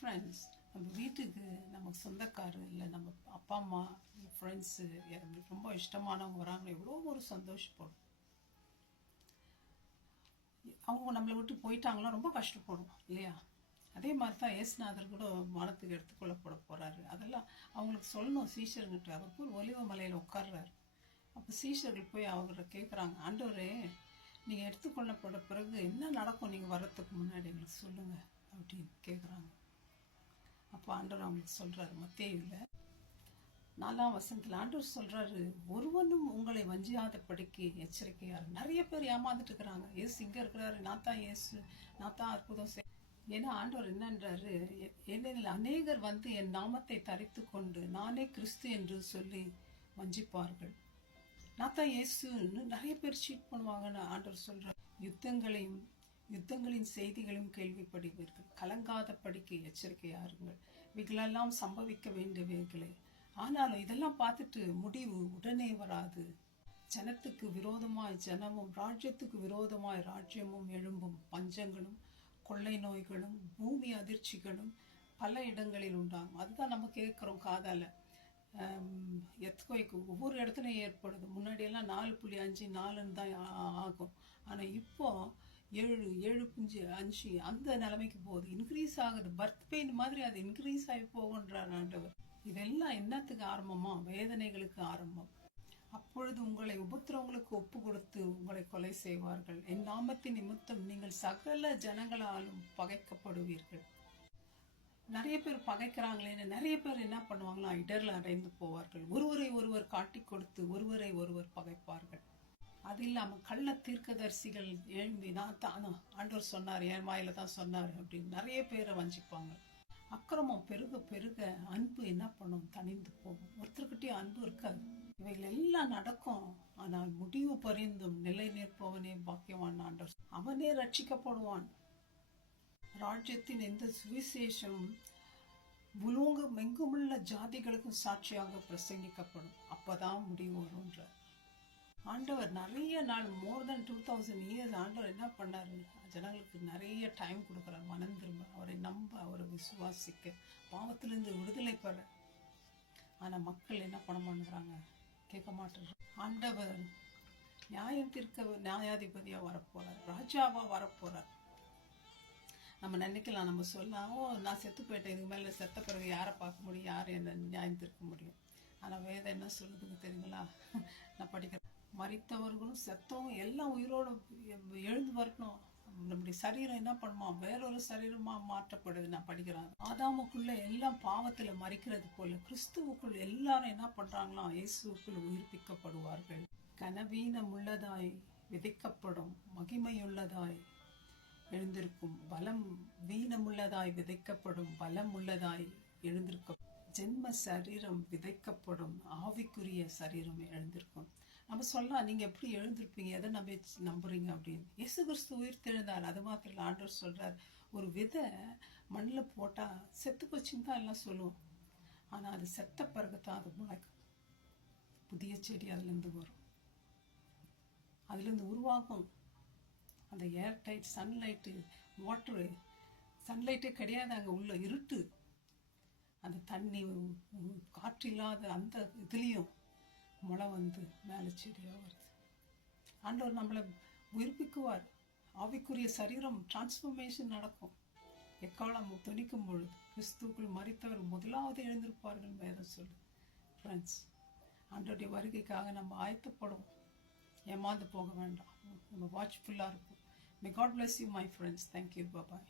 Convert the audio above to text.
Friends, நம்ம வீட்டுக்கு நம்ம சொந்தக்காரர் இல்லை நம்ம அப்பா அம்மா ஃப்ரெண்ட்ஸு ரொம்ப இஷ்டமானவங்க வராங்க, எவ்வளோ ஒரு சந்தோஷப்படும். அவங்க நம்மளை விட்டு போயிட்டாங்களா ரொம்ப கஷ்டப்படும் இல்லையா? அதே மாதிரி தான் ஏசுநாதர் கூட வானத்துக்கு எடுத்துக்கொள்ளப்பட போகிறாரு. அதெல்லாம் அவங்களுக்கு சொல்லணும் சீஷர்கிட்ட. அவர் போய் ஒலிவ மலையில் உட்கார்றாரு. அப்போ சீஷர்கள் போய் அவர்கிட்ட கேட்குறாங்க, ஆண்டவரே நீங்கள் எடுத்துக்கொள்ளப்பட பிறகு என்ன நடக்கும், நீங்கள் வர்றதுக்கு முன்னாடி எங்களுக்கு சொல்லுங்கள் அப்படின்னு கேட்குறாங்க. அப்போ ஆண்டவர் அவங்களுக்கு சொல்கிறாரு, மத்தேயுல 4ஆம் வசனத்தில் ஆண்டவர் சொல்கிறாரு, ஒருவனும் உங்களை வஞ்சியாதபடிக்கு எச்சரிக்கையாரு. நிறைய பேர் ஏமாந்துட்டு இருக்கிறாங்க. ஏசு இங்கே இருக்கிறாரு, நான் தான் ஏசு, நான் தான் அற்புதம் செய். ஏன்னா ஆண்டவர் என்னன்றாரு, என்னில் அநேகர் வந்து என் நாமத்தை தரித்து கொண்டு நானே கிறிஸ்து என்று சொல்லி வஞ்சிப்பார்கள். நான் தான் இயேசுன்னு நிறைய பேர் சீட் பண்ணுவாங்கன்னு ஆண்டவர் சொல்கிறார். யுத்தங்களின் செய்திகளையும் கேள்விப்படுவீர்கள், கலங்காதபடிக்கு எச்சரிக்கையாருங்கள். இவைகளெல்லாம் சம்பவிக்க வேண்டியவைகளே. ஆனாலும் இதெல்லாம் பார்த்துட்டு முடிவு உடனே வராது. ஜனத்துக்கு விரோதமாய் ஜனமும் ராஜ்யத்துக்கு விரோதமாய் ராஜ்யமும் எழும்பும். பஞ்சங்களும் கொள்ளை நோய்களும் பூமி அதிர்ச்சிகளும் பல இடங்களில் உண்டாகும். அதுதான் நம்ம கேட்குறோம் காதால. எர்த்குவேக் ஒவ்வொரு இடத்துலையும் ஏற்படுது. முன்னாடியெல்லாம் 4.5 தான் ஆகும். ஆனால் இப்போ 7.5 அந்த நிலைமைக்கு போகுது. இன்க்ரீஸ் ஆகுது. பர்த் பெயின் மாதிரி அது இன்க்ரீஸ் ஆகி போகின்றார் ஆண்டவர். இதெல்லாம் என்னத்துக்கு ஆரம்பமா? வேதனைகளுக்கு ஆரம்பம். அப்பொழுது உங்களை உபத்திரவங்களுக்கு ஒப்பு கொடுத்து உங்களை கொலை செய்வார்கள். என் நாமத்தின் நிமித்தம் நீங்கள் சகல ஜனங்களாலும் பகைக்கப்படுவீர்கள். நிறைய பேர் பகைக்கிறாங்களேன்னு நிறைய பேர் என்ன பண்ணுவாங்களா, இடர்ல அடைந்து போவார்கள். ஒருவரை ஒருவர் காட்டி கொடுத்து ஒருவரை ஒருவர் பகைப்பார்கள். அது இல்லாமல் கள்ள தீர்க்கதரிசிகள் எழும்பி நான் தானோ ஆண்டவர் சொன்னார், என் வாயில தான் சொன்னார் அப்படின்னு நிறைய பேரை வஞ்சிப்பாங்க. அக்கிரமம் பெருக பெருக அன்பு என்ன பண்ணும், தனிந்து போகும். ஒருத்தர்கிட்டயும் அன்பு இருக்காது. இவைகள் எல்லாம் நடக்கும். ஆனால் முடிவு பரிந்தும் நிலை நிற்பவனே பாக்கியவான் ஆண்டவர். அவனே ரட்சிக்கப்படுவான். ராஜ்யத்தின் எந்த சுவிசேஷம் எங்குமுள்ள ஜாதிகளுக்கும் சாட்சியாக பிரசங்கிக்கப்படும். அப்பதான் முடிவு வரும்ன்ற ஆண்டவர். நிறைய நாள், மோர் தென் 2000 years ஆண்டவர் என்ன பண்ணாரு, ஜனங்களுக்கு நிறைய டைம் கொடுக்குறாரு. மனம் திரும்ப, அவரை நம்ப, அவரை விசுவாசிக்க, பாவத்திலிருந்து விடுதலை பெற. ஆனா மக்கள் என்ன பண்ண மாட்டேங்கிறாங்க, கேட்க மாட்டேறாங்க. ஆண்டவர் நியாயம் தீர்க்க நியாயாதிபதியா வரப்போறார், ராஜாவா வரப்போறார். நம்ம நினைக்கலாம், நம்ம சொல்லலாம், நான் செத்து போயிட்டேன், இதுக்கு மேலே செத்த பிறகு யாரை பார்க்க முடியும், யார் என்ன நியாயம் தீர்க்க முடியும். ஆனால் வேதம் என்ன சொல்லுதுன்னு தெரியுங்களா? நான் படிக்கிறேன், மரித்தவர்களும் செத்தவங்க எல்லாம் உயிரோடு எழுந்து வரணும். நம்முடைய சரீரம் என்ன பண்ணுமா, வேறொரு சரீரமா மாற்றப்படுது. நான் படிக்கிறேன், ஆதாமுக்குள்ள எல்லாம் பாவத்துல மறிக்கிறது போல கிறிஸ்துவுக்குள் எல்லாரும் என்ன பண்றாங்களாம், இயேசுக்குள் உயிர்ப்பிக்கப்படுவார்கள். கனவீனம் உள்ளதாய் விதைக்கப்படும், மகிமையுள்ளதாய் எழுந்திருக்கும். பலம் வீணமுள்ளதாய் விதைக்கப்படும், பலம் உள்ளதாய் எழுந்திருக்கும். ஜென்ம சரீரம் விதைக்கப்படும், ஆவிக்குரிய சரீரம் எழுந்திருக்கும். நம்ம சொல்லலாம், நீங்க எப்படி எழுந்திருப்பீங்க, எதை நம்புறீங்க அப்படின்னு. இயேசு கிறிஸ்து உயிர் தெழுந்தார். அது மாத்திரம் ஆண்டவர் சொல்றார், ஒரு விதை மண்ணில் போட்டா செத்து போச்சுன்னு தான் எல்லாம் சொல்லுவோம். ஆனா அது செத்த பிறகுதான் அது முளைக்கும். புதிய செடி அதுல இருந்து வரும், அதுல இருந்து உருவாகும். அந்த ஏர் டைட் சன்லைட்டு, வாட்டரு, சன்லைட்டே கிடையாது அங்கே, உள்ள இருட்டு. அந்த தண்ணி காற்று இல்லாத அந்த இதுலேயும் முளை வந்து மேலே செடியாக வருது. ஆண்டவர் நம்மளை உயிர்ப்பிக்குவார். ஆவிக்குரிய சரீரம் டிரான்ஸ்ஃபர்மேஷன் நடக்கும். எக்காலம் துணிக்கும் பொழுது கிறிஸ்துவுக்குள் மரித்தவர் முதலாவது எழுந்திருப்பார்கள் வேதம் சொல்லு. ஃப்ரெண்ட்ஸ், ஆண்டவருடைய வருகைக்காக நம்ம ஆயத்தப்படுவோம். ஏமாந்து போக வேண்டாம். நம்ம வாட்ச்ஃபுல்லாக இருப்போம். May God bless you, my friends. Thank you. Bye-bye.